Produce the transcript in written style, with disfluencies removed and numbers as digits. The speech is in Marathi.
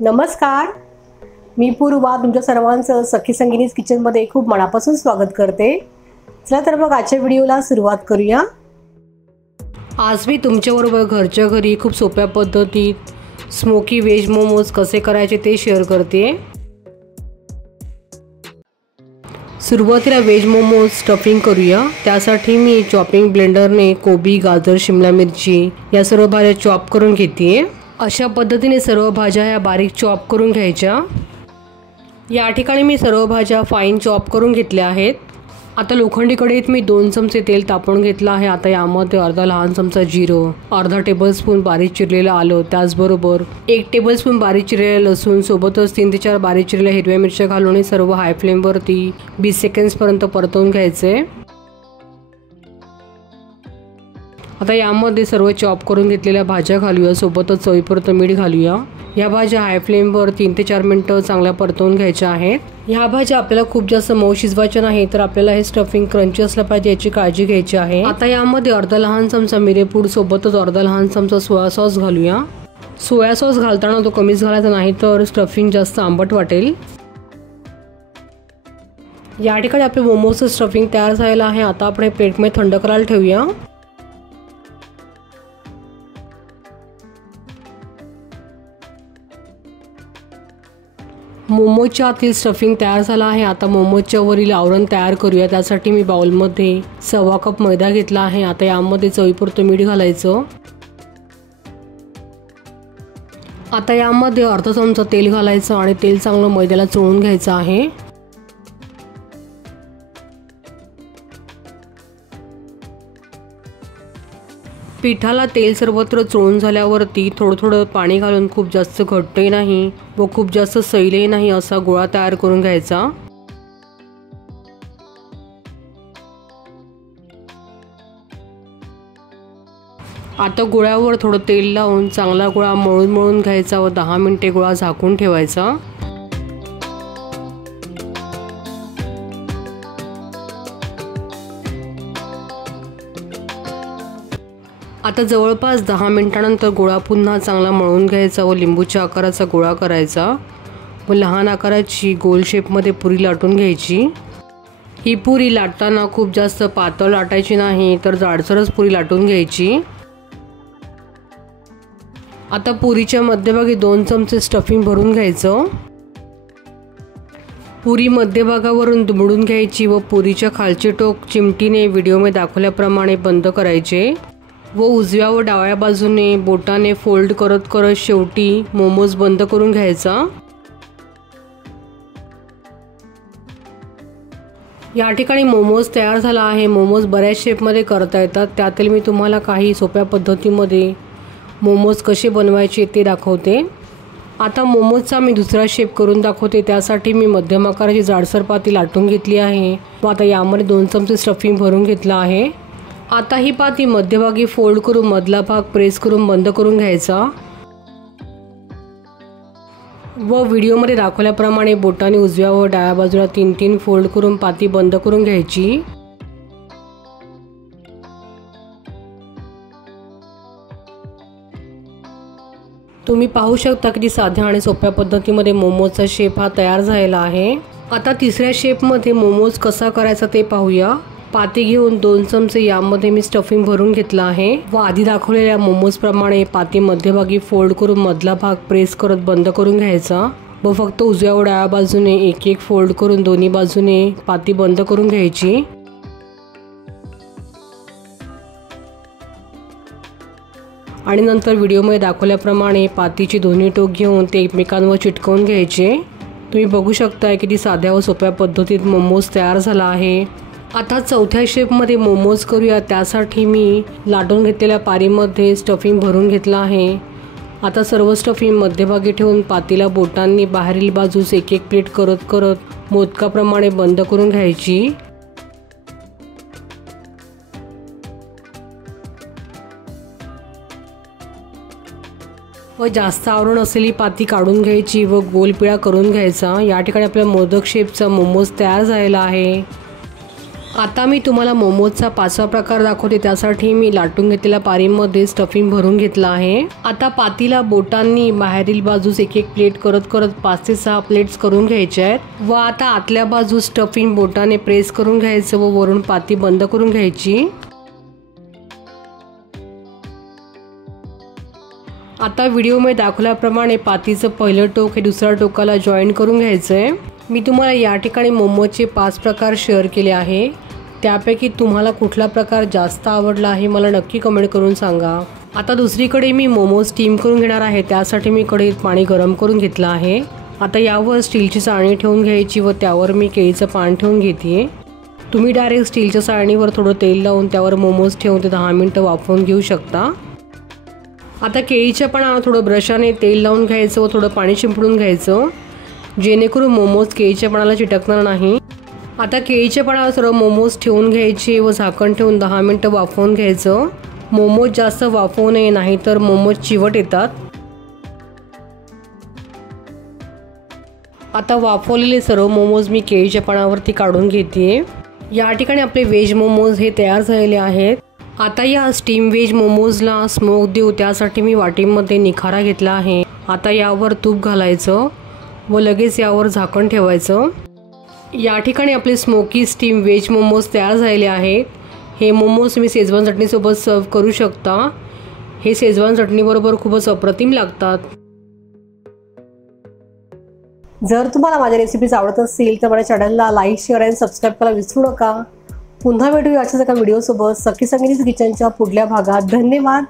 नमस्कार, मी पूर्वा तुमच्या सर्वांचं सखी संगीनीज किचनमध्ये खूप मनापासून स्वागत करते। चला तर मग आजच्या व्हिडिओला सुरुवात करूया। आज मी तुमच्याबरोबर घरच्या घरी खूप सोप्या पद्धतीत स्मोकी व्हेज मोमोज कसे करायचे ते शेअर करते। सुरुवातीला व्हेज मोमोज स्टफिंग करूया। त्यासाठी मी चॉपिंग ब्लेंडरने कोबी, गाजर, शिमला मिरची या सर्व भाज्या चॉप करून घेते। अशा पद्धतीने सर्व भाज्या ह्या बारीक चॉप करून घ्यायच्या। या ठिकाणी मी सर्व भाज्या फाईन चॉप करून घेतल्या आहेत। आता लोखंडी कढईत मी 2 चमचे तेल तापवून घेतलं आहे। आता यामध्ये अर्धा लहान चमचा जिरं, अर्धा टेबलस्पून बारीक चिरलेलं आलं, त्याचबरोबर 1 टेबलस्पून बारीक चिरलेलं लसूण, सोबतच 3 ते 4 बारीक चिरलेल्या हिरव्या मिरच्या घालून सर्व हाय फ्लेमवरती 20 सेकंड्सपर्यंत परतवून घ्यायचे। आता यामध्ये सर्व चॉप करून घेतलेल्या भाज्या घालूया, सोबतच चवीपुरतं मीठ घालूया। या भाज्या हाय फ्लेमवर 3 ते 4 मिनिटं चांगल्या परतवून घ्यायच्या आहेत। ह्या भाज्या आपल्याला खूप जास्त मऊ शिजवायच्या नाही, तर आपल्याला हे स्टफिंग क्रंची असलं पाहिजे याची काळजी घ्यायची आहे। आता यामध्ये अर्धा लहान चमचा मिरेपूड, सोबतच अर्धा लहान चमचा सोया सॉस घालूया। सोया सॉस घालताना तो कमीच घालायचा नाही, तर स्टफिंग जास्त आंबट वाटेल। या ठिकाणी आपले मोमोजचं स्टफिंग तयार झालेलं आहे। आता आपण हे प्लेटमध्ये थंड करायला ठेवूया। मोमोजच्या आतील स्टफिंग तयार झाला आहे। आता मोमोजच्या वरील आवरण तयार करूया। त्यासाठी मी बाउलमध्ये 1/2 कप मैदा घेतला आहे। आता यामध्ये चवीपुरतं मीठ घालायचं। आता यामध्ये अर्धा चमचा तेल घालायचं आणि तेल चांगलं मैद्याला चोळून घ्यायचं आहे। पिठाला तेल सर्वत्र चोळून झाल्यावरती थोडं थोडं पाणी घालून खूप जास्त घट्टही नाही व खूप जास्त सैलही नाही असा गोळा तयार करून घ्यायचा। आता गोळ्यावर थोडं तेल लावून चांगला गोळा मळून घ्यायचा व 10 मिनिटे गोळा झाकून ठेवायचा। आता जवळपास 10 मिनिटांनंतर गोळा पुन्हा चांगला मळून घ्यायचा व लिंबूच्या आकाराचा गोळा करायचा व लहान आकाराची गोल शेपमध्ये पुरी लाटून घ्यायची। ही पुरी लाटताना खूप जास्त पातळ लाटायची नाही, तर जाडसरच पुरी लाटून घ्यायची। आता पुरीच्या मध्यभागी 2 चमचे स्टफिंग भरून घ्यायचं। पुरी मध्यभागावरून दुमडून घ्यायची व पुरीच्या खालचे टोक चिमटीने व्हिडिओमध्ये दाखवल्याप्रमाणे बंद करायचे व उजव्या व डाव्या बाजूने बोटाने फोल्ड करत करत शेवटी मोमोज बंद करून घ्यायचा। या ठिकाणी मोमोज तयार झाला आहे। मोमोज बऱ्याच शेपमध्ये करता येतात, त्यातील मी तुम्हाला काही सोप्या पद्धतीमध्ये मोमोज कसे बनवायचे ते दाखवते। आता मोमोजचा मी दुसरा शेप करून दाखवते। त्यासाठी मी मध्यम आकाराची जाडसर पाती लाटून घेतली आहे व आता यामध्ये 2 चमचे स्टफिंग भरून घेतलं आहे। आता ही पाती मध्यभागी फोल्ड करून मधला भाग प्रेस करून बंद करून घ्यायचा व व्हिडिओमध्ये दाखवल्याप्रमाणे बोटाने उजव्या व डाव्या बाजूला 3-3 फोल्ड करून पाती बंद करून घ्यायची। तुम्ही पाहू शकता की साध्या आणि सोप्या पद्धतीमध्ये मोमोजचा शेप हा तयार झालेला आहे। आता तिसऱ्या शेपमध्ये मोमोज कसा करायचा ते पाहूया। पाती घेऊन 2 चमचे यामध्ये मी स्टफिंग भरून घेतला आहे व आधी दाखवलेल्या मोमोज प्रमाणे पाती मध्यभागी फोल्ड करून मधला भाग प्रेस करत बंद करून घ्यायचा व फक्त उजव्या व डाव्या बाजूने 1-1 फोल्ड करून दोन्ही बाजूने पाती बंद करून घ्यायची। आणि नंतर व्हिडिओमध्ये दाखवल्याप्रमाणे पातीची दोन्ही टोक घेऊन ते एकमेकांवर चिटकवून घ्यायचे। तुम्ही बघू शकता किती साध्या व सोप्या पद्धतीत मोमोज तयार झाला आहे। आता चौथ्या शेपमध्ये मोमोज करूया। त्यासाठी मी लाटून घेतलेल्या पारीमध्ये स्टफिंग भरून घेतलं आहे। आता सर्व स्टफिंग मध्यभागी ठेवून पातीला बोटांनी बाहेरील बाजूस 1-1 प्लेट करत करत मोदकाप्रमाणे बंद करून घ्यायची। व जास्त आवरण असलेली पाती काढून घ्यायची व गोल पिळा करून घ्यायचा। या ठिकाणी आपल्या मोदक शेपचा मोमोज तयार झालेला आहे। आता मी तुम्हाला मोमोजचा 5वा प्रकार दाखवते। त्यासाठी मी लाटून घेतलेल्या पारीमध्ये स्टफिंग भरून घेतलं आहे। आता पातीला बोटांनी बाहेरील बाजूस एक एक प्लेट करत करत 5 ते 6 प्लेट्स करून घ्यायच्या आहेत व आता आतल्या बाजूस स्टफिंग बोटाने प्रेस करून घ्यायचं व वरून पाती बंद करून घ्यायची। आता व्हिडिओमध्ये दाखवल्याप्रमाणे पातीचं पहिलं टोक हे दुसऱ्या टोकाला जॉईन करून घ्यायचंय। मी तुम्हाला या ठिकाणी मोमोजचे 5 प्रकार शेअर केले आहे। त्यापैकी तुम्हाला कुठला प्रकार जास्त आवडला आहे मला नक्की कमेंट करून सांगा। आता दुसरीकडे मी मोमोज स्टीम करून घेणार आहे। त्यासाठी मी कढईत पाणी गरम करून घेतलं आहे। आता यावर स्टीलची चाळणी ठेवून घ्यायची व त्यावर मी केळीचं पान ठेवून घेते। तुम्ही डायरेक्ट स्टीलच्या चाळणीवर थोडं तेल लावून त्यावर मोमोज ठेवून ते 10 मिनिटं वाफवून घेऊ शकता। आता केळीच्या पानावर थोडं ब्रशाने तेल लावून घ्यायचं व थोडं पाणी शिंपडून घ्यायचं जेणेकरून मोमोज केळीच्या पानाला चिटकणार नाही। आता केळीच्या पानावर सर्व मोमोज ठेवून घ्यायचे व झाकण ठेवून 10 मिनिटं वाफवून घ्यायचं। मोमोज जास्त वाफवू नये नाहीतर मोमोज चिवट येतात। आता वाफवलेले सर्व मोमोज मी केळीच्या पानावरती काढून घेते। या ठिकाणी आपले व्हेज मोमोज हे तयार झालेले आहेत। आता या स्टीम व्हेज मोमोजला स्मोक देऊ त्यासाठी मी वाटीमध्ये निखारा घेतला आहे। आता यावर तूप घालायचं व लगेच यावर झाकण ठेवायचं। या ठिकाणी आपले स्मोकी स्टीम व्हेज मोमोज तयार झालेले आहेत। हे मोमोज तुम्ही शेजवान चटणीसोबत सर्व करू शकता। हे शेजवान चटणीबरोबर खूपच अप्रतिम लागतात। जर तुम्हाला माझ्या रेसिपीज आवडत असतील तर माझ्या चॅनलला लाईक शेअर आणि सबस्क्राईब करायला विसरू नका। पुन्हा भेटूया अशाच एका व्हिडिओसोबत सखी संगीत किचनच्या पुढल्या भागात। धन्यवाद।